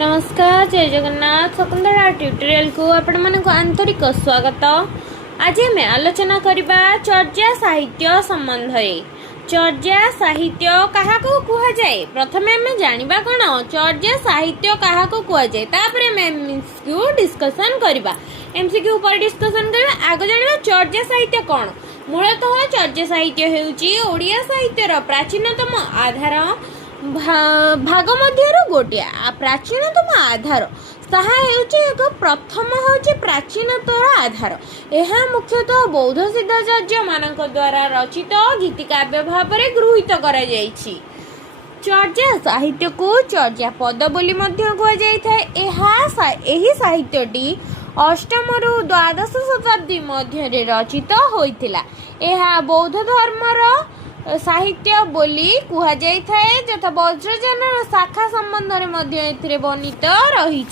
नमस्कार, जय जगन्नाथ। शकुंतला ट्यूटोरियल को आपण मानक आंतरिक स्वागत। आज आम आलोचना करबा चर्या साहित्य संबंध। चर्या साहित्य क्या कह जाए प्रथम आम जाना कौन चर्या साहित्य क्या कह जाए एमसीक्यू डिस्कसन करबा। एमसीक्यू पर डिस्कसन करबा आग जाना चर्या साहित्य कौन। मूलतः चर्या साहित्य हेउची ओडिया साहित्यर प्राचीनतम आधार भाग मध्य गोटे प्राचीनतम आधार ताहा एक प्रथम हूँ प्राचीनतर आधार। यह मुख्यतः बौद्ध सिद्धाचार्य मानक द्वारा रचित गीतिकाव्य भाव में गृहीत करा जायछि। चर्या साहित्य को चर्या पद बोली मध्य एही साहित्यटी अष्टम रु द्वादश शताब्दी मध्य रचित होइतिला। यह बौद्ध धर्मर साहित्य बोली कह जाए जथा वज्रजान शाखा संबंध में वर्णित रही।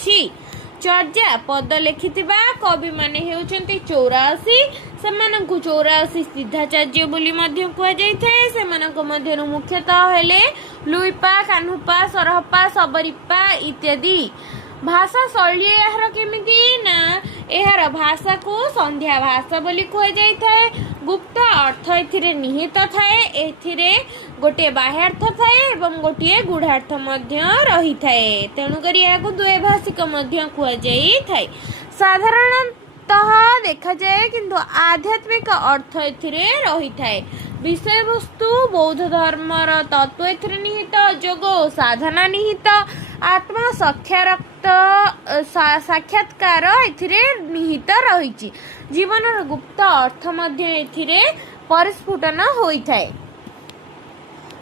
चर्या पद लिखिथिबा कवि माने हेउचंती 84 सेमानंकु 84 सिद्धाचार्य बोली मध्य कह जाए। सेमानंक मध्यरु मुख्यतः हेले लुइपा, कान्हुपा, सरहपा, सबरीपा इत्यादि। भाषा शैली यार केमिति ना यार भाषा को संध्या भाषा बोली कह जाए। गुप्त अर्थ एथिरे निहित थाए। एथिरे गोटे बाह्यार्थ थाए एवं गोटे गूढ़ार्थ मध्य रही थाए। तेणुकरी याकु द्वैभाषिक मध्य कह जाई थाए। साधारणतः देखा जाए किंतु आध्यात्मिक अर्थ एथिरे रही थाए। विषय वस्तु बौद्ध धर्मर तत्व एथिरे निहित, योग साधना निहित, आत्मा साक्षात्कार एथिरे निहित रही। जीवनर गुप्त अर्थ मध्य एथिरे परिस्फुटन होइथाए।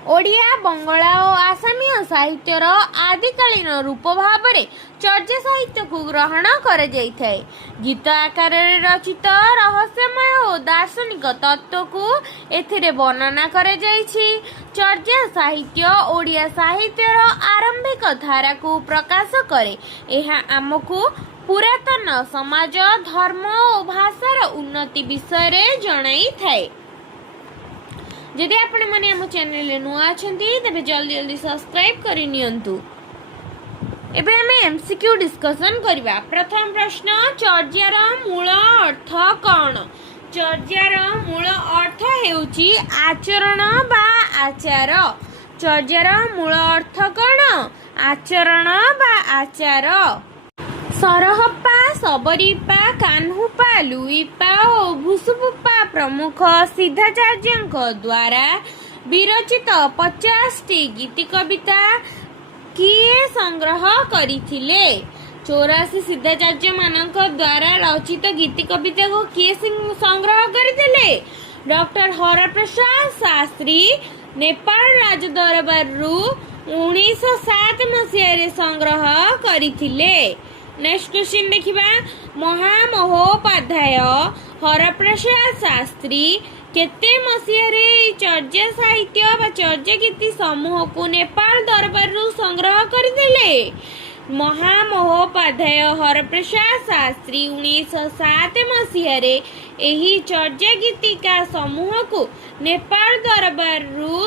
ओडिया, बंगला और आसामीय साहित्यर आदिकालीन रूप भाव में चर्या साहित्य को ग्रहण कर जाइथाए। गीत आकार रचित रहस्यमय और दार्शनिक तत्व को एथिरे वर्णना कर जाइछि। चर्या साहित्य ओडिया साहित्यर आरंभिक धारा को प्रकाश करे। यह आमको पुरातन समाज, धर्म और भाषार उन्नति विषय जणाई थाए। जदि आपण माने हम चैनल नुआ अछंती तबे जल्दी जल्दी सब्सक्राइब करि नियंतु। एबे हमें एमसीक्यू डिस्कशन करबा। प्रथम प्रश्न, चर्यार मूल अर्थ कौन। चर्यार मूल अर्थ हेउची आचरण बा आचार। चर्यार मूल अर्थ कौन? आचरण बा आचार। सरहप्पा, सबरीपा, कान्हुपा, लुइपा और भुसुपुपा प्रमुख सिद्धाचार्यଙ୍କ द्वारा विरचित 50टी गीति कविता किए संग्रह करथिले। 84 सिद्धाचार्य मानक द्वारा रचित गीति कविता को किए संग्रह करथिले? डॉक्टर हरप्रसाद शास्त्री नेपाल राजदरबार 1907 मसीह संग्रह करथिले। नेक्स्ट क्वेश्चन देखिबा। महामहोपाध्याय हरप्रसाद शास्त्री केते मसीह चर्या साहित्य बा चर्या गीति समूह को नेपाल दरबार संग्रह करथिले? महामहोपाध्याय हरप्रसाद शास्त्री 1907 मसीह एही चर्या गीतिका समूह को नेपाल दरबार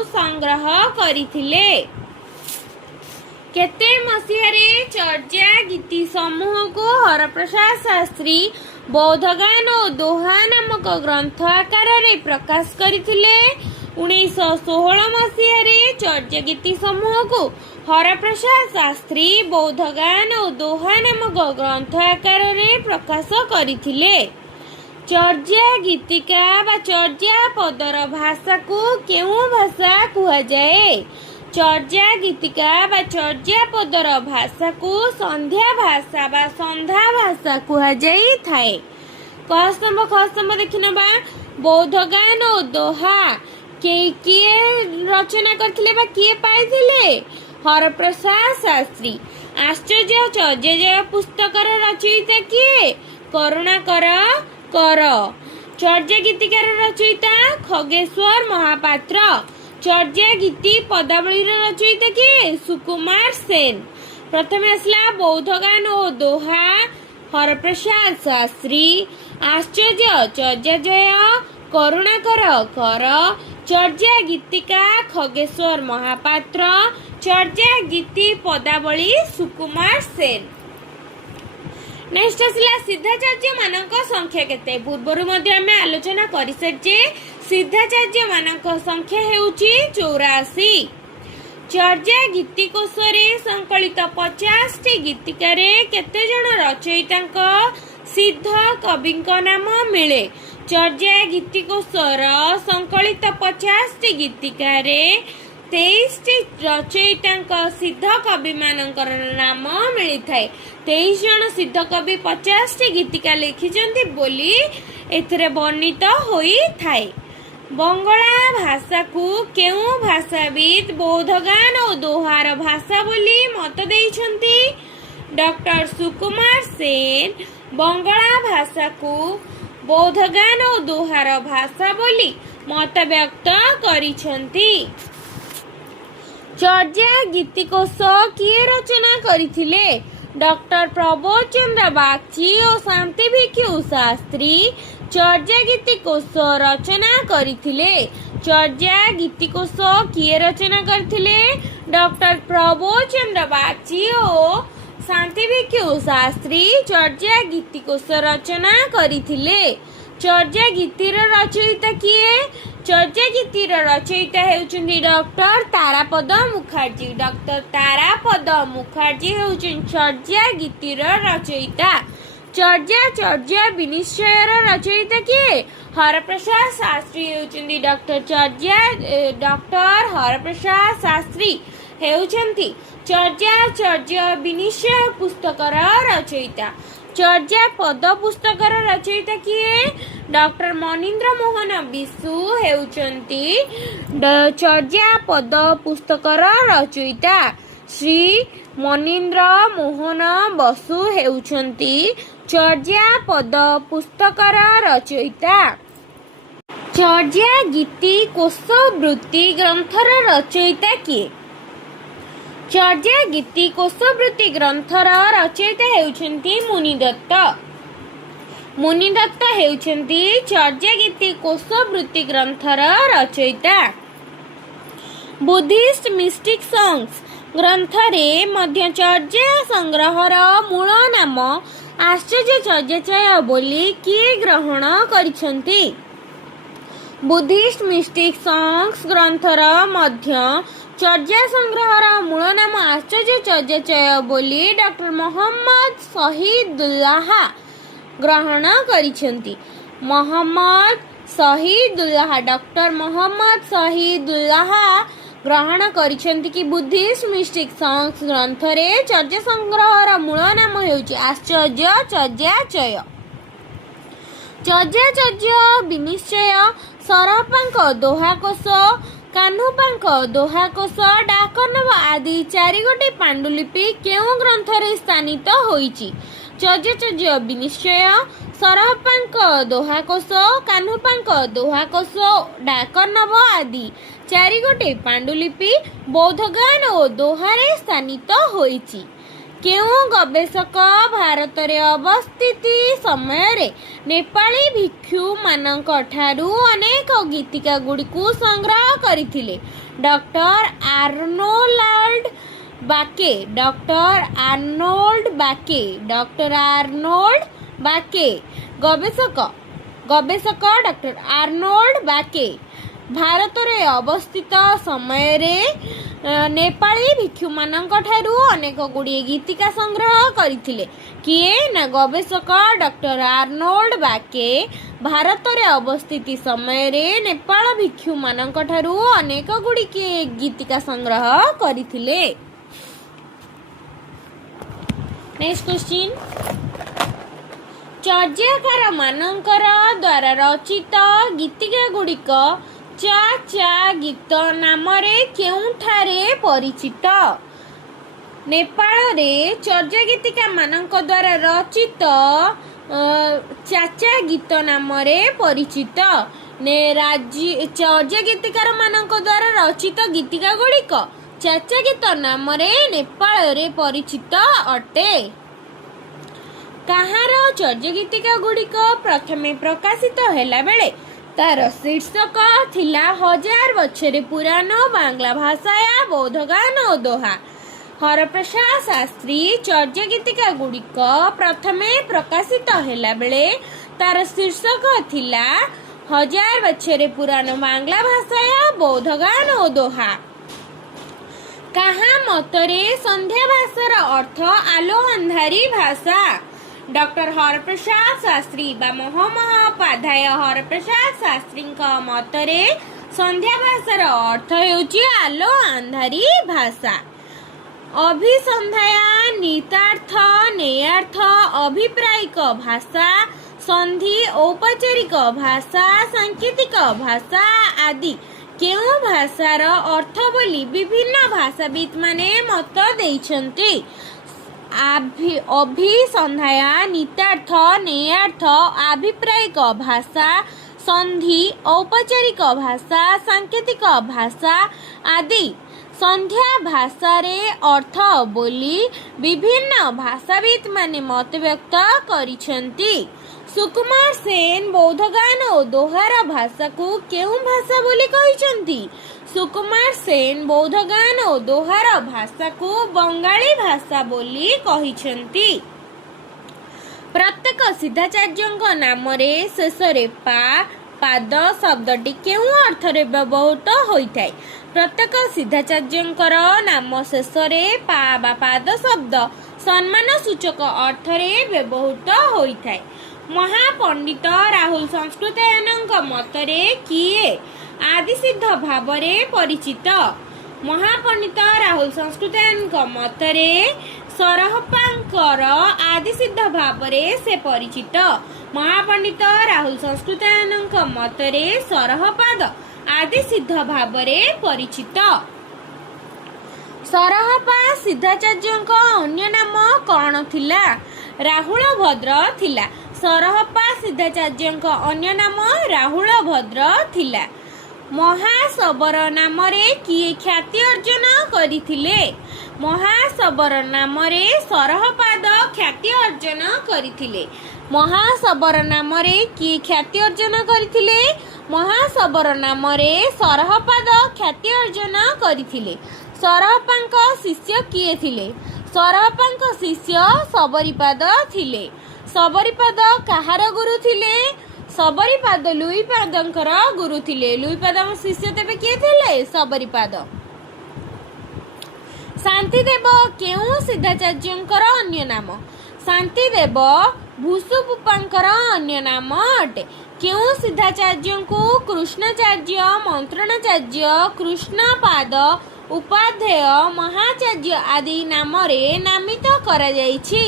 संग्रह करथिले। केते मसीहारे चर्या गीति समूह को हरप्रसाद शास्त्री बौद्धगान और दोहा नामक ग्रंथ आकार प्रकाश करथिले? 1916 मसीहारे चर्या गीति समूह को हरप्रसाद शास्त्री बौद्धगान और दोहा नामक ग्रंथ आकार प्रकाश करथिले। चर्या गीतिका बा चर्या पदर भाषा को केउ भाषा कह जाए? चर्या गीतिका बा चर्या पदर भाषा को संध्या भाषा बा संध्या भाषा कह जाई थाए। खस्तंभ देखिनबा। बौद्धगान और दोहा किए रचना करथिले बा किए पाइथिले? हरप्रसाद शास्त्री। आश्चर्य चर्या पुस्तकर रचयिता किए? करुणाकर कर। चर्या गीतिकार रचयिता खगेश्वर महापात्र। चर्या गीति पदावली रचयिता किए? सुकुमार सेन। प्रथम आसला बौद्धगान और दोहा हरप्रसाद शास्त्री। आश्चर्य चर्याजय करुणाकर कर। चर्या गीतिका खगेश्वर महापात्र। ଚର୍ଯ୍ୟା ଗୀତି ପଦାବଳୀ ସୁକୁମାର ସେନ। ନେକ୍ସଟ ଆସିଲା ସିଦ୍ଧାଚାର୍ଯ୍ୟ ମାନଙ୍କ ସଂଖ୍ୟା କେତେ? ପୂର୍ବରୁ ମଧ୍ୟ ଆମେ ଆଲୋଚନା କରିସାରିଛେ। ସିଦ୍ଧାଚାର୍ଯ୍ୟ ମାନଙ୍କ ସଂଖ୍ୟା ହେଉଛି 84। ଚର୍ଯ୍ୟା ଗୀତିକୋଷରେ ସଂକଳିତ 50ଟି ଗୀତିକାରେ କେତେ ଜଣ ରଚୟିତାଙ୍କ ସିଦ୍ଧ କବିଙ୍କ ନାମ ମିଳେ? ଚର୍ଯ୍ୟା ଗୀତିକୋଷର ସଂକଳିତ 50ଟି ଗୀତିକାରେ 23ଟି ରଚୟିତାଙ୍କ ସିଦ୍ଧ କବିମାନଙ୍କର ନାମ ମିଳିଥାଏ। 23 ଜଣ ସିଦ୍ଧ କବି 50ଟି ଗୀତିକା ଲେଖିଛନ୍ତି ବୋଲି ଏଥିରେ ବର୍ଣ୍ଣିତ ହୋଇଥାଏ। ବଙ୍ଗଳା ଭାଷାକୁ କେଉଁ ଭାଷାବିତ୍ ବୌଦ୍ଧଗାନ ଓ ଦୋହାର ଭାଷା ବୋଲି ମତ ଦେଇଛନ୍ତି? ଡକ୍ଟର ସୁକୁମାର ସେନ ବଙ୍ଗଳା ଭାଷାକୁ ବୌଦ୍ଧଗାନ ଓ ଦୋହାର ଭାଷା ବୋଲି ମତ ବ୍ୟକ୍ତ କରିଛନ୍ତି। ଚର୍ଯ୍ୟା ଗୀତିକୋଷ କିଏ ରଚନା କରିଥିଲେ? ଡକ୍ଟର ପ୍ରବୋଧ ଚନ୍ଦ୍ର ବାଗଚି ଓ ଶାନ୍ତି ଭିକ୍ଷୁ ଶାସ୍ତ୍ରୀ ଚର୍ଯ୍ୟା ଗୀତିକୋଷ ରଚନା କରିଥିଲେ। ଚର୍ଯ୍ୟା ଗୀତିକୋଷ କିଏ ରଚନା କରିଥିଲେ? ଡକ୍ଟର ପ୍ରବୋଧ ଚନ୍ଦ୍ର ବାଗଚି ଓ ଶାନ୍ତି ଭିକ୍ଷୁ ଶାସ୍ତ୍ରୀ ଚର୍ଯ୍ୟା ଗୀତିକୋଷ ରଚନା କରିଥିଲେ। ଚର୍ଯ୍ୟା ଗୀତିର ରଚୟିତା କିଏ? ଚର୍ଯ୍ୟା ଗୀତିର ରଚୟିତା ହେଉଛନ୍ତି ଡକ୍ଟର ତାରାପଦ ମୁଖାର୍ଜୀ। ଡକ୍ଟର ତାରାପଦ ମୁଖାର୍ଜୀ ହେଉଛନ୍ତି ଚର୍ଯ୍ୟା ଗୀତିର ରଚୟିତା। ଚର୍ଯ୍ୟା ବିନିଶ୍ଚୟର ରଚୟିତା କିଏ? ହରପ୍ରସାଦ ଶାସ୍ତ୍ରୀ ହେଉଛନ୍ତି ଡକ୍ଟର ହରପ୍ରସାଦ ଶାସ୍ତ୍ରୀ ହେଉଛନ୍ତି ଚର୍ଯ୍ୟା ବିନିଶ୍ଚୟ ପୁସ୍ତକର ରଚୟିତା। ଚର୍ଯ୍ୟା ପଦ ପୁସ୍ତକର ରଚୟିତା କିଏ? ଡକ୍ଟର ମନୀନ୍ଦ୍ର ମୋହନ ବିଶୁ ହେଉଛନ୍ତି ଚର୍ଯ୍ୟା ପଦ ପୁସ୍ତକର ରଚୟିତା। ଶ୍ରୀ ମନୀନ୍ଦ୍ର ମୋହନ ବସୁ ହେଉଛନ୍ତି ଚର୍ଯ୍ୟା ପଦ ପୁସ୍ତକର ରଚୟିତା। ଚର୍ଯ୍ୟା ଗୀତି କୋଷବୃତ୍ତି ଗ୍ରନ୍ଥର ରଚୟିତା କିଏ? ଚର୍ଯ୍ୟା ଗୀତି କୋଷବୃତ୍ତି ଗ୍ରନ୍ଥର ରଚୟିତା ହେଉଛନ୍ତି ମୁନିଦତ୍ତ। ମୁନିଦତ୍ତ ହେଉଛନ୍ତି ଚର୍ଯ୍ୟା ଗୀତି କୋଷବୃତ୍ତି ଗ୍ରନ୍ଥର ରଚୟିତା। ବୁଦ୍ଧିଷ୍ଟ ମିଷ୍ଟିକ୍ ସଙ୍ଗ୍ସ ଗ୍ରନ୍ଥରେ ମଧ୍ୟ ଚର୍ଯ୍ୟା ସଂଗ୍ରହର ମୂଳ ନାମ ଆଶ୍ଚର୍ଯ୍ୟ ଚର୍ଯ୍ୟାଚୟ ବୋଲି କିଏ ଗ୍ରହଣ କରିଛନ୍ତି? ବୁଦ୍ଧିଷ୍ଟ ମିଷ୍ଟିକ୍ ସଙ୍ଗ୍ସ ଗ୍ରନ୍ଥର ମଧ୍ୟ ଚର୍ଯ୍ୟା ସଂଗ୍ରହର ମୂଳ ନାମ ଆଶ୍ଚର୍ଯ୍ୟ ଚର୍ଯ୍ୟାଚୟ ବୋଲି ଡକ୍ଟର ମହମ୍ମଦ ଶହୀଦୁଲ୍ଲାହ ଗ୍ରହଣ କରିଛନ୍ତି। ଡକ୍ଟର ମହମ୍ମଦ ଶହୀଦୁଲ୍ଲାହ ଗ୍ରହଣ କରିଛନ୍ତି କି ବୁଦ୍ଧିଷ୍ଟ ମିଷ୍ଟିକ୍ ସଙ୍ଗ୍ସ ଗ୍ରନ୍ଥରେ ଚର୍ଯ୍ୟା ସଂଗ୍ରହର ମୂଳ ନାମ ହେଉଛି ଆଶ୍ଚର୍ଯ୍ୟ ଚର୍ଯ୍ୟାଚୟ। ଚର୍ଯ୍ୟାଚର୍ଯ୍ୟ ବିନିଶ୍ଚୟ ସରପାଙ୍କ ଦୋହାକୋଷ କାହ୍ନୁପାଙ୍କ ଦୋହାକୋଷ ଡାକନବ ଆଦି 4 ଗୋଟି ପାଣ୍ଡୁଲିପି କେଉଁ ଗ୍ରନ୍ଥରେ ସ୍ଥାନିତ ହୋଇଛି? ଚର୍ଯ୍ୟାଚର୍ଯ୍ୟ ବିନିଶ୍ଚୟ ସରପାଙ୍କ ଦୋହାକୋଷ କାହ୍ନୁପାଙ୍କ ଦୋହାକୋଷ ଡାକନବ ଆଦି 4 ଗୋଟି ପାଣ୍ଡୁଲିପି ବୌଦ୍ଧଗାନ ଓ ଦୋହାରେ ସ୍ଥାନିତ ହୋଇଛି। କେଉଁ ଗବେଷକ ଭାରତରେ ଅବସ୍ଥିତି ସମୟରେ ନେପାଳୀ ଭିକ୍ଷୁମାନଙ୍କ ଠାରୁ ଅନେକ ଗୀତିକା ଗୁଡ଼ିକୁ ସଂଗ୍ରହ କରିଥିଲେ? Doctor Arnold Bake. ଗବେଷକ ଡକ୍ଟର ଆର୍ନୋଲ୍ଡ ବାକେ ଭାରତରେ ଅବସ୍ଥିତ ସମୟରେ ନେପାଳୀ ଭିକ୍ଷୁମାନଙ୍କ ଠାରୁ ଅନେକ ଗୁଡ଼ିଏ ଗୀତିକା ସଂଗ୍ରହ କରିଥିଲେ। କିଏ? ନା ଗବେଷକ ଡକ୍ଟର ଆର୍ନୋଲ୍ଡ ବାକେ ଭାରତରେ ଅବସ୍ଥିତି ସମୟରେ ନେପାଳ ଭିକ୍ଷୁମାନଙ୍କ ଠାରୁ ଅନେକ ଗୁଡ଼ିଏ ଗୀତିକା ସଂଗ୍ରହ କରିଥିଲେ। ନେକ୍ସଟ କ୍ୱେଶ୍ଚିନ୍, ଚର୍ଯ୍ୟାକାର ମାନଙ୍କର ଦ୍ୱାରା ରଚିତ ଗୀତିକା ଗୁଡ଼ିକ ଚା ଚା ଗୀତ ନାମରେ କେଉଁଠାରେ ପରିଚିତ? ନେପାଳରେ ଚର୍ଯ୍ୟା ଗୀତିକା ମାନଙ୍କ ଦ୍ୱାରା ରଚିତ ଚାଚା ଗୀତ ନାମରେ ପରିଚିତ। ଚର୍ଯ୍ୟା ଗୀତିକାର ମାନଙ୍କ ଦ୍ୱାରା ରଚିତ ଗୀତିକା ଗୁଡ଼ିକ ଚାଚା ଗୀତ ନାମରେ ନେପାଳରେ ପରିଚିତ ଅଟେ। କାହାର ଚର୍ଯ୍ୟା ଗୀତିକା ଗୁଡ଼ିକ ପ୍ରଥମେ ପ୍ରକାଶିତ ହେଲା ବେଳେ तार शीर्षक थिला 1000 बछरे पुरानो बांग्ला भाषाया बोधगान ओ दोहा। हरप्रसाद शास्त्री चर्या गीतिका गुड़िक प्रथमे प्रकाशित हेला बेले तार शीर्षक थिला 1000 बछरे पुरानो बांग्ला भाषाया बोधगान ओ दोहा। कहा मतरे संध्या भाषार अर्थ आलो अंधारी भाषा। डॉक्टर हरप्रसाद शास्त्री बा महामहोपाध्याय हरप्रसाद शास्त्री मतरे संध्या भाषार अर्थ हेउची आलो अंधारी भाषा। अभिसंध्या नितार्थ नेयार्थ अभिप्रायिक भाषा संधि औपचारिक भाषा सांकेतिक भाषा आदि केउ भाषार अर्थ बोली विभिन्न भाषाविद माने मत देइछन्ति। अभिसंध्या नितार्थ नेयार्थ अभिप्रायिक भाषा संधि औपचारिक भाषा सांकेतिक भाषा आदि संध्या भाषा रे अर्थ बोली विभिन्न भाषाविद माने मत व्यक्त करिछन्ति। सुकुमार सेन बोधगान ओ दोहार भाषा को केउ भाषा बोली कहिछन्ति। सुकुमार सेन बोधगान ओ दोहार भाषा को बंगाली भाषा बोली कहिछन्ति। प्रत्येक सिद्धाचार्यଙ୍କ नामरे शेषरे पा पाद शब्दटी केउ अर्थरे व्यवहृत होइथाय। प्रत्येक सिद्धाचार्यଙ୍କର नाम शेषरे पा बा पाद शब्द सम्मान सूचक अर्थरे व्यवहृत होइथाय। महापंडित राहुल संस्कृतायनଙ୍କ मतरे किए आदि सिद्ध भावरे परिचित। महापंडित राहुल संस्कृतायनଙ୍କ मतरे सरहप्पांकर आदि सिद्ध भावरे से परिचित। महापंडित राहुल संस्कृतायनଙ୍କ मतरे सरहपाद आदि सिद्ध भावरे परिचित। सरहपा सिद्धाचार्यଙ୍କ अन्य नाम कौन थिला? राहुल भद्र थिला। सरहपा सिद्धाचार्यଙ୍କ अन्य नाम राहुल भद्र थिला। महासबर नामरे किए ख्याति अर्जन करिथिले? महासबर नामरे सरहपाद ख्याति अर्जन करिथिले। महासबर नामरे किए ख्याति अर्जन करिथिले? महासबर नामरे सरहपाद ख्याति अर्जन करिथिले। सरहपांक शिष्य किए थिले? सरहपांक शिष्य सबरीपाद थिले। सबरीपाद काहार गुरु थिले? सबरीपाद लुईपादंकर गुरु थिले। लुईपादଙ୍କ शिष्य तेबे किए थिले? सबरीपाद। शांतिदेव केउ सिद्धाचार्यଙ୍କର अन्य नाम? शांतिदेव भूसुपुप्पांकर अन्य नाम अटे। केउ सिद्धाचार्यଙ୍କୁ कृष्णाचार्य मंत्रणाचार्य कृष्णपाद उपाध्याय महाचार्य आदि नामरे नामित करा जाइछि।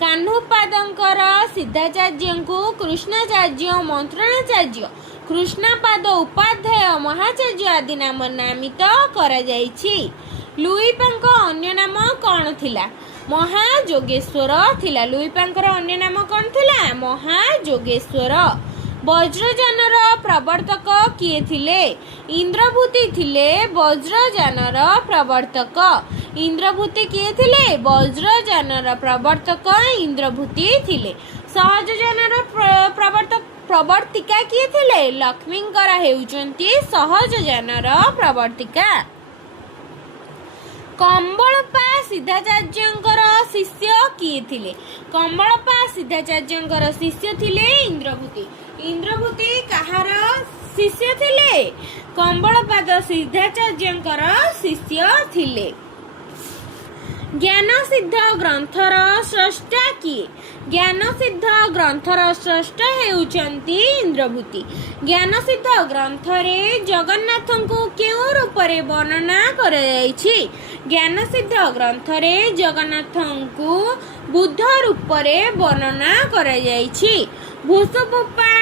कान्हुपादंकर सिद्धाचार्यଙ୍କୁ कृष्णाचार्य मंत्रणाचार्य कृष्णपाद उपाध्याय महाचार्य आदि नाम नामित करा जाइछि। लुईपांक अन्य नाम कौन थिला? महाजोगेश्वर थिला। लुईपांकर अन्य नाम कौन थिला? महाजोगेश्वर। वज्रयानर प्रवर्तक किए थिले? इंद्रभूति थिले वज्रयानर प्रवर्तक। इंद्रभूति किए थिले? वज्रयानर प्रवर्तक इंद्रभूति थिले। सहजयानर प्रवर्तिका किए थिले? लक्ष्मींकर हेउचंती सहजयानर प्रवर्तिका। कंबलपा सिद्धाचार्यଙ୍କର शिष्य किए थिले? कंबलपा सिद्धाचार्यଙ୍କର शिष्य थिले इंद्रभूति। इंद्रभूति काहार शिष्य थिले? कंबलपाद सिद्धाचार्यଙ୍କର शिष्य थिले। ज्ञान सिद्ध ग्रंथर स्रष्टा किए? ज्ञान सिद्ध ग्रंथर स्रष्टा हेउचंती इंद्रभूति। ज्ञान सिद्ध ग्रंथरे जगन्नाथଙ୍କୁ केउ रूपरे वर्णना करा जाइछि? ज्ञान सिद्ध ग्रंथरे जगन्नाथଙ୍କୁ बुद्ध रूपरे वर्णना करा जाइछि। भूसुपुप्पा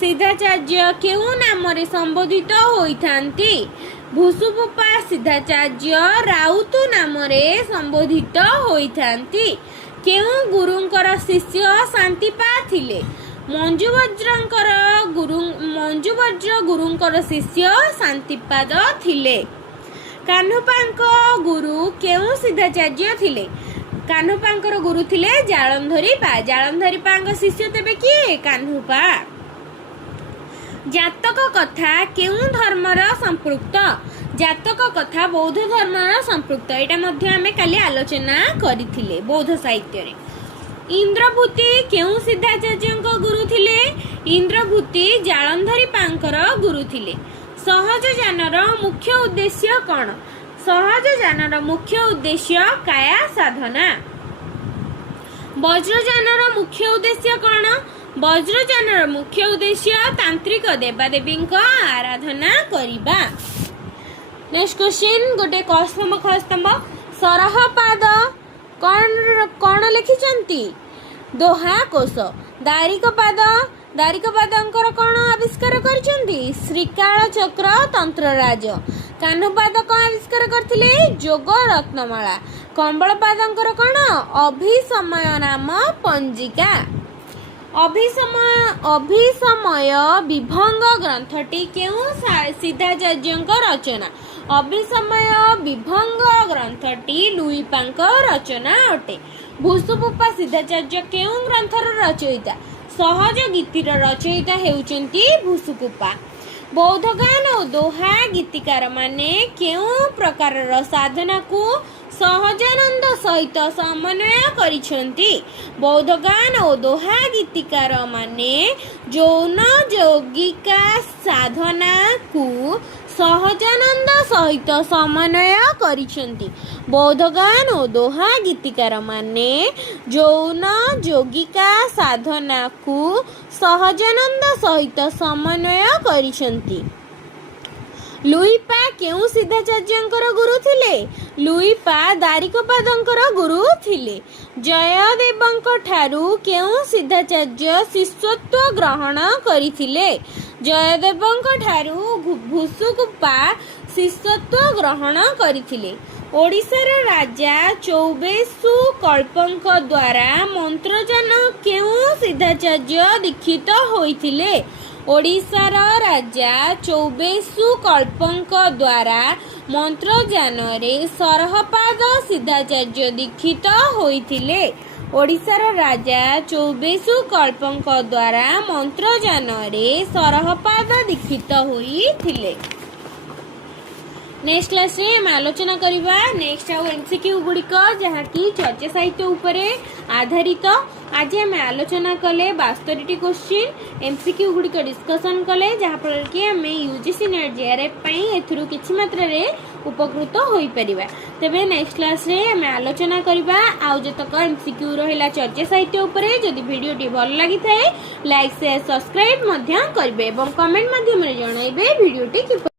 सिद्धाचार्य केउ नामरे संबोधित होइथांती? भूसुपुप्पा सिद्धाचार्य राउतु नामरे संबोधित होइथांती। केउ गुरुंकर शिष्य शांतिपा थिले? मंजुवज्र गुरुंकर शिष्य शांतिपाद थिले। कान्हुपांक गुरु केउ सिद्धाचार्य थिले? कान्हुपांकर गुरु थिले जालंधरी पा। जालंधरी पांक शिष्य तेबे किए? कान्हुपा। ଜାତକ କଥା କେଉଁ ଧର୍ମର ସମ୍ପୃକ୍ତ? ଜାତକ କଥା ବୌଦ୍ଧ ଧର୍ମର ସମ୍ପୃକ୍ତ। ଏଇଟା ମଧ୍ୟ ଆମେ କାଲି ଆଲୋଚନା କରିଥିଲେ ବୌଦ୍ଧ ସାହିତ୍ୟରେ। ଇନ୍ଦ୍ରଭୂତି କେଉଁ ସିଦ୍ଧାଚାର୍ଯ୍ୟଙ୍କ ଗୁରୁ ଥିଲେ? ଇନ୍ଦ୍ରଭୂତି ଜାଳନ୍ଧରୀ ପାଙ୍କର ଗୁରୁ ଥିଲେ। ସହଜ ଯାନର ମୁଖ୍ୟ ଉଦ୍ଦେଶ୍ୟ କ'ଣ? ସହଜ ଯାନର ମୁଖ୍ୟ ଉଦ୍ଦେଶ୍ୟ କାୟା ସାଧନା। ବଜ୍ରଯାନର ମୁଖ୍ୟ ଉଦ୍ଦେଶ୍ୟ କ'ଣ? ବଜ୍ରଯାନର ମୁଖ୍ୟ ଉଦ୍ଦେଶ୍ୟ ତାନ୍ତ୍ରିକ ଦେବାଦେବୀଙ୍କ ଆରାଧନା କରିବା। ନେକ୍ସଟ କ୍ୱେଶ୍ଚିନ୍, ଗୋଟେ କସ୍ତମ୍ଭ ଖସ୍ତମ୍ଭ ସରହପାଦ କ'ଣ ଲେଖିଛନ୍ତି? ଦୋହା କୋଷ। ଦାରିକପାଦଙ୍କର କ'ଣ ଆବିଷ୍କାର କରିଛନ୍ତି? ଶ୍ରୀକାଳ ଚକ୍ର ତନ୍ତ୍ରରାଜ। କାହ୍ନୁପାଦ କ'ଣ ଆବିଷ୍କାର କରିଥିଲେ? ଯୋଗ ରତ୍ନମାଳା। କମ୍ବଳପାଦଙ୍କର କ'ଣ? ଅଭିସମୟ ନାମ ପଞ୍ଜିକା। ଅଭିସମୟ ବିଭଙ୍ଗ ଗ୍ରନ୍ଥଟି କେଉଁ ସିଦ୍ଧାଚାର୍ଯ୍ୟଙ୍କ ରଚନା? ଅଭିସମୟ ବିଭଙ୍ଗ ଗ୍ରନ୍ଥଟି ଲୁଇପାଙ୍କ ରଚନା ଅଟେ। ଭୂସୁପୁପା ସିଦ୍ଧାଚାର୍ଯ୍ୟ କେଉଁ ଗ୍ରନ୍ଥର ରଚୟିତା? ସହଜ ଗୀତିର ରଚୟିତା ହେଉଛନ୍ତି ଭୂସୁପୁପା। ବୌଦ୍ଧଗାନ ଓ ଦୋହା ଗୀତିକାରମାନେ କେଉଁ ପ୍ରକାରର ସାଧନାକୁ ସହଜାନନ୍ଦ ସହିତ ସମନ୍ୱୟ କରିଛନ୍ତି? ବୌଦ୍ଧଗାନ ଓ ଦୋହା ଗୀତିକାରମାନେ ଯୌନ ଯୌଗିକା ସାଧନାକୁ ସହଜାନନ୍ଦ ସହିତ ସମନ୍ୱୟ କରିଛନ୍ତି। ବୌଦ୍ଧଗାନ ଓ ଦୋହା ଗୀତିକାରମାନେ ଯୌନ ଯୌଗିକା ସାଧନାକୁ ସହଜାନନ୍ଦ ସହିତ ସମନ୍ୱୟ କରିଛନ୍ତି। ଲୁଇପା କେଉଁ ସିଦ୍ଧାଚାର୍ଯ୍ୟଙ୍କର ଗୁରୁ ଥିଲେ? ଲୁଇପା ଦାରିକପାଦଙ୍କର ଗୁରୁ ଥିଲେ। ଜୟଦେବଙ୍କ ଠାରୁ କେଉଁ ସିଦ୍ଧାଚାର୍ଯ୍ୟ ଶିଷ୍ୟତ୍ୱ ଗ୍ରହଣ କରିଥିଲେ? ଜୟଦେବଙ୍କ ଠାରୁ ଭୂସୁକୁପା ଶିଷ୍ୟତ୍ୱ ଗ୍ରହଣ କରିଥିଲେ। ଓଡ଼ିଶାର ରାଜା ଚୌବେଶୁକଳ୍ପଙ୍କ ଦ୍ୱାରା ମନ୍ତ୍ରଯାନ କେଉଁ ସିଦ୍ଧାଚାର୍ଯ୍ୟ ଦୀକ୍ଷିତ ହୋଇଥିଲେ? ଓଡ଼ିଶାର ରାଜା ଚୌବେଶୁକଳ୍ପଙ୍କ ଦ୍ୱାରା ମନ୍ତ୍ରଯାନରେ ସରହପାଦ ସିଦ୍ଧାଚାର୍ଯ୍ୟ ଦୀକ୍ଷିତ ହୋଇଥିଲେ। ଓଡ଼ିଶାର ରାଜା ଚୌବେଶୁକଳ୍ପଙ୍କ ଦ୍ୱାରା ମନ୍ତ୍ରଯାନରେ ସରହପାଦ ଦୀକ୍ଷିତ ହୋଇଥିଲେ। ନେକ୍ସଟ କ୍ଲାସରେ ଆମେ ଆଲୋଚନା କରିବା ନେକ୍ସଟ ଆଉ MCQ ଗୁଡ଼ିକ ଯାହାକି ଚର୍ଚ୍ଚା ସାହିତ୍ୟ ଉପରେ ଆଧାରିତ। ଆଜି ଆମେ ଆଲୋଚନା କଲେ 72ଟି କ୍ୱେଶ୍ଚିନ୍, MCQ ଗୁଡ଼ିକ ଡିସ୍କସନ୍ କଲେ, ଯାହାଫଳରେ କି ଆମେ UGC ନେଟ୍ JRF ପାଇଁ ଏଥିରୁ କିଛି ମାତ୍ରାରେ ଉପକୃତ ହୋଇପାରିବା। ତେବେ ନେକ୍ସଟ କ୍ଲାସରେ ଆମେ ଆଲୋଚନା କରିବା ଆଉ ଯେତକ MCQ ରହିଲା ଚର୍ଚ୍ଚା ସାହିତ୍ୟ ଉପରେ। ଯଦି ଭିଡ଼ିଓଟି ଭଲ ଲାଗିଥାଏ ଲାଇକ୍ ସେୟାର ସବସ୍କ୍ରାଇବ୍ ମଧ୍ୟ କରିବେ ଏବଂ କମେଣ୍ଟ ମାଧ୍ୟମରେ ଜଣାଇବେ ଭିଡ଼ିଓଟି କିପରି